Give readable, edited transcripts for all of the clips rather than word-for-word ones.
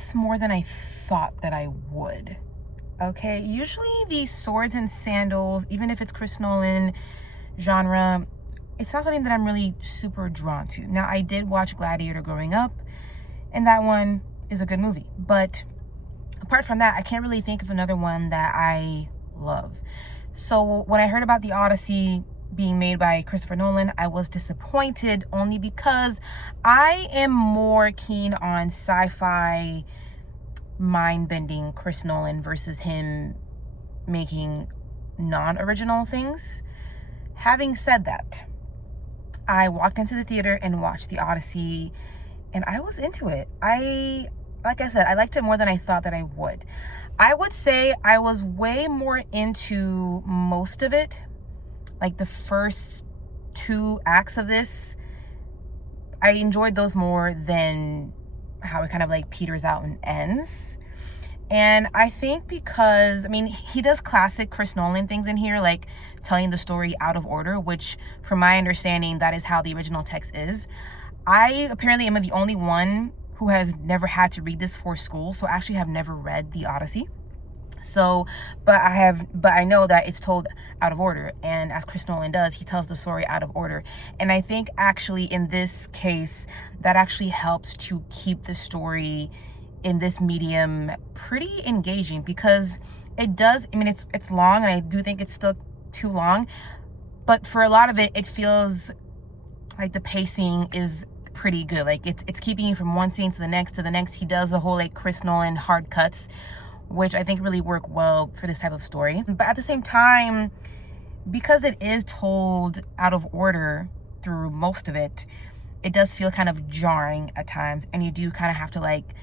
this more than I thought that I would. Okay, usually these swords and sandals, even if it's Chris Nolan genre, it's not something that I'm really super drawn to. Now, I did watch Gladiator growing up, and that one is a good movie. But apart from that, I can't really think of another one that I love. So when I heard about the Odyssey being made by Christopher Nolan, I was disappointed only because I am more keen on sci-fi, mind-bending Chris Nolan versus him making non-original things. Having said that, I walked into the theater and watched the Odyssey, and I was into it. Like I said, I liked it more than I thought that I would. I would say I was way more into most of it. Like the first 2 acts of this, I enjoyed those more than how it kind of like peters out and ends. And I think because, I mean, he does classic Chris Nolan things in here, like telling the story out of order, which from my understanding, that is how the original text is. I apparently am the only one who has never had to read this for school, so I actually have never read the Odyssey. So, but I know that it's told out of order, and as Chris Nolan does, he tells the story out of order. And I think actually in this case, that actually helps to keep the story in this medium pretty engaging, because it does, I mean, it's long, and I do think it's still too long, but for a lot of it, it feels like the pacing is pretty good. Like it's keeping you from one scene to the next to the next. He does the whole like Chris Nolan hard cuts, which I think really work well for this type of story. But at the same time, because it is told out of order through most of it, it does feel kind of jarring at times, and you do kind of have to like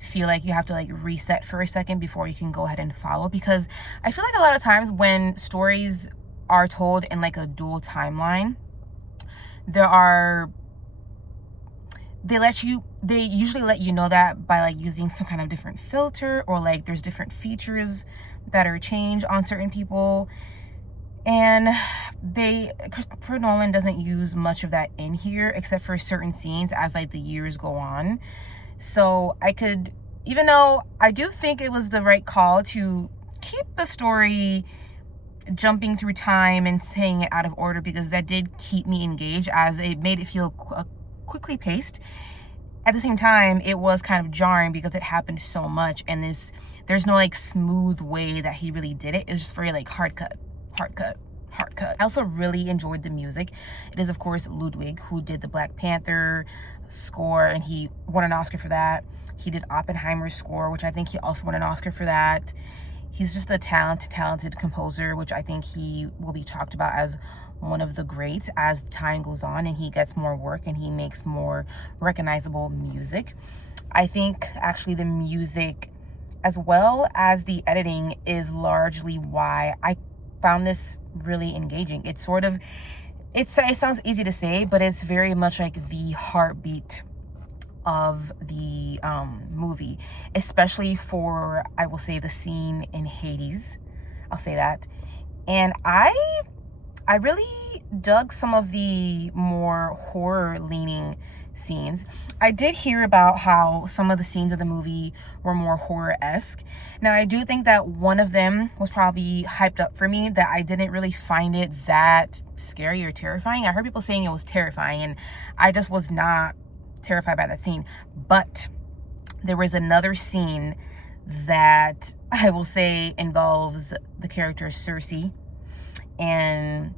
feel like you have to like reset for a second before you can go ahead and follow. Because I feel like a lot of times when stories are told in like a dual timeline, they usually let you know that by like using some kind of different filter, or like there's different features that are changed on certain people. And Christopher Nolan doesn't use much of that in here, except for certain scenes as like the years go on. So even though I do think it was the right call to keep the story jumping through time and saying it out of order, because that did keep me engaged, as it made it feel quickly paced. At the same time, it was kind of jarring because it happened so much, and there's no like smooth way that he really did it. It's just very like hard cut. I also really enjoyed the music. It is of course Ludwig, who did the Black Panther score, and he won an Oscar for that. He did Oppenheimer's score, which I think he also won an Oscar for that. He's just a talented composer, which I think he will be talked about as one of the greats as time goes on and he gets more work and he makes more recognizable music. I think actually the music as well as the editing is largely why I found this really engaging. It sounds easy to say, but it's very much like the heartbeat of the movie, especially for, I will say, the scene in Hades. I'll say that. And I really dug some of the more horror leaning scenes. I did hear about how some of the scenes of the movie were more horror-esque. Now, I do think that one of them was probably hyped up for me, that I didn't really find it that scary or terrifying. I heard people saying it was terrifying, and I just was not terrified by that scene. But there was another scene that I will say involves the character Cersei and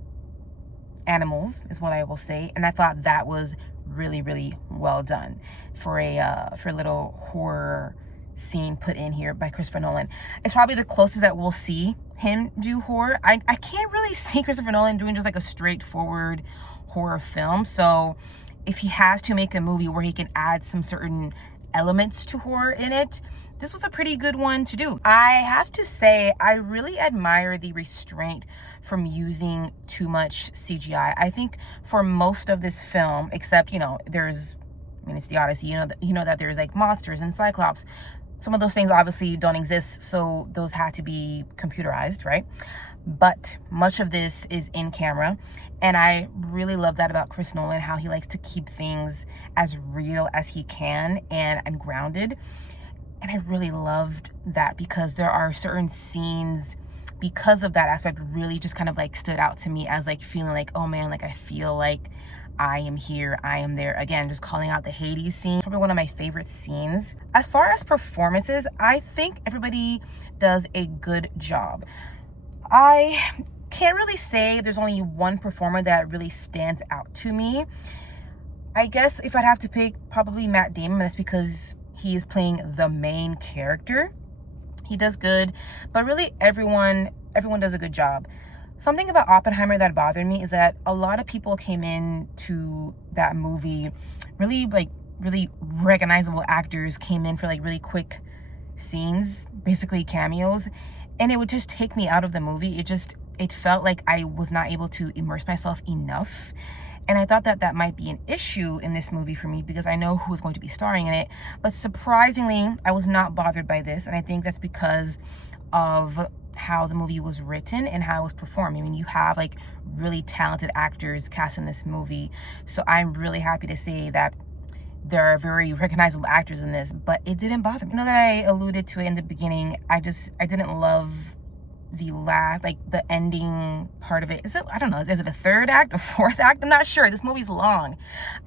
animals, is what I will say, and I thought that was really well done for a little horror scene put in here by Christopher Nolan. It's probably the closest that we'll see him do horror. I can't really see Christopher Nolan doing just like a straightforward horror film. So if he has to make a movie where he can add some certain elements to horror in it, this was a pretty good one to do. I have to say, I really admire the restraint from using too much CGI. I think for most of this film, except, it's the Odyssey, you know that there's like monsters and Cyclops. Some of those things obviously don't exist, so those had to be computerized, right? But much of this is in camera, and I really love that about Chris Nolan, how he likes to keep things as real as he can and grounded. And I really loved that because there are certain scenes because of that aspect really just kind of like stood out to me as like feeling like, oh man, like I feel like I am here, I am there. Again, just calling out the Hades scene, probably one of my favorite scenes. As far as performances, I think everybody does a good job. I can't really say there's only one performer that really stands out to me. I guess if I'd have to pick, probably Matt Damon. That's because he is playing the main character. He does good, but really everyone does a good job. Something about Oppenheimer that bothered me is that a lot of people came in to that movie, really recognizable actors came in for like really quick scenes, basically cameos, and it would just take me out of the movie. It felt like I was not able to immerse myself enough. And I thought that that might be an issue in this movie for me because I know who's going to be starring in it. But surprisingly, I was not bothered by this. And I think that's because of how the movie was written and how it was performed. I mean, you have like really talented actors cast in this movie. So I'm really happy to say that there are very recognizable actors in this, but it didn't bother me. You know that I alluded to it in the beginning. I didn't love the last, like the ending part of it. Is it, I don't know, is it a third act, a fourth act? I'm not sure. This movie's long.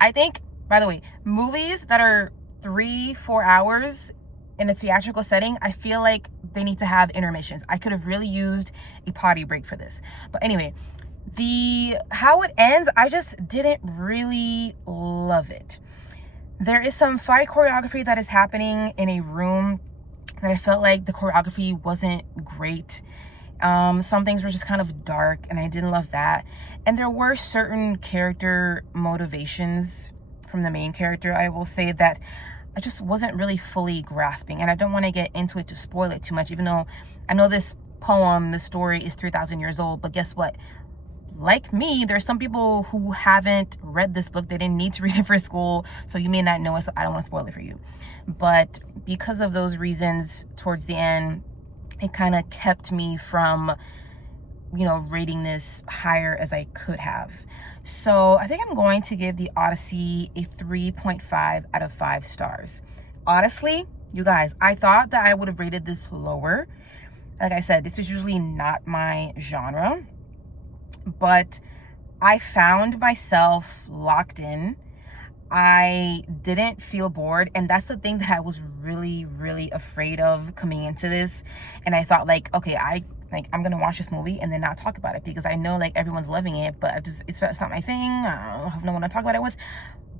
I think, by the way, movies that are 3-4 hours in a theatrical setting, I feel like they need to have intermissions. I could have really used a potty break for this. But anyway, how it ends, I just didn't really love it. There is some fight choreography that is happening in a room that I felt like the choreography wasn't great. Some things were just kind of dark and I didn't love that. And there were certain character motivations from the main character, I will say, that I just wasn't really fully grasping. And I don't want to get into it to spoil it too much, even though I know this story is 3,000 years old. But guess what? Like me, there's some people who haven't read this book. They didn't need to read it for school, so you may not know it, so I don't want to spoil it for you. But because of those reasons, towards the end, it kind of kept me from, rating this higher as I could have. So I think I'm going to give the Odyssey a 3.5 out of 5 stars. Honestly, you guys, I thought that I would have rated this lower. Like I said, this is usually not my genre, but I found myself locked in. I didn't feel bored, and that's the thing that I was really, really afraid of coming into this. And I thought like, okay, I'm gonna watch this movie and then not talk about it because I know like everyone's loving it, but it's not my thing. I don't have no one to talk about it with.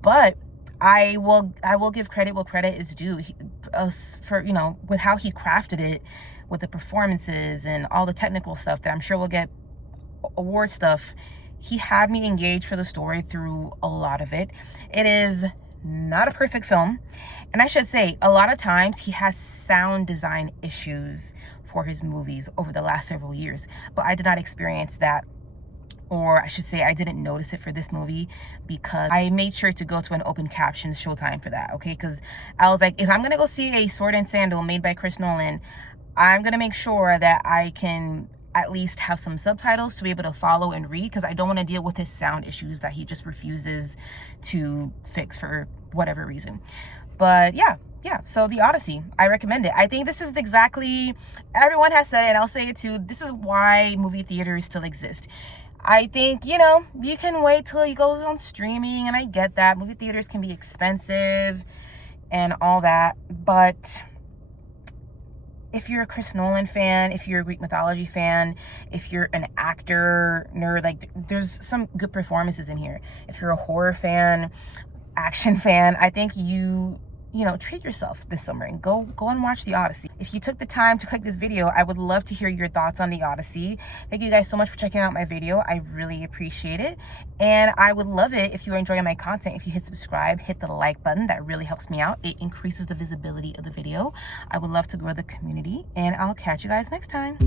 But I will give credit where credit is due. With how he crafted it, with the performances and all the technical stuff that I'm sure we'll get award stuff. He had me engaged for the story through a lot of it. It is not a perfect film. And I should say, a lot of times he has sound design issues for his movies over the last several years. But I did not experience that. Or I should say, I didn't notice it for this movie because I made sure to go to an open captions showtime for that, okay? Because I was like, if I'm going to go see a Sword and Sandal made by Chris Nolan, I'm going to make sure that I can at least have some subtitles to be able to follow and read, because I don't want to deal with his sound issues that he just refuses to fix for whatever reason. But yeah, so the Odyssey, I recommend it. I think this is exactly, everyone has said it, and I'll say it too, this is why movie theaters still exist. I think, you can wait till it goes on streaming, and I get that. Movie theaters can be expensive and all that, but if you're a Chris Nolan fan, if you're a Greek mythology fan, if you're an actor nerd, like there's some good performances in here. If you're a horror fan, action fan, I think treat yourself this summer and go and watch the Odyssey. If you took the time to click this video, I would love to hear your thoughts on the Odyssey. Thank you guys so much for checking out my video. I really appreciate it. And I would love it if you're enjoying my content, if you hit subscribe, hit the like button. That really helps me out. It increases the visibility of the video. I would love to grow the community, and I'll catch you guys next time.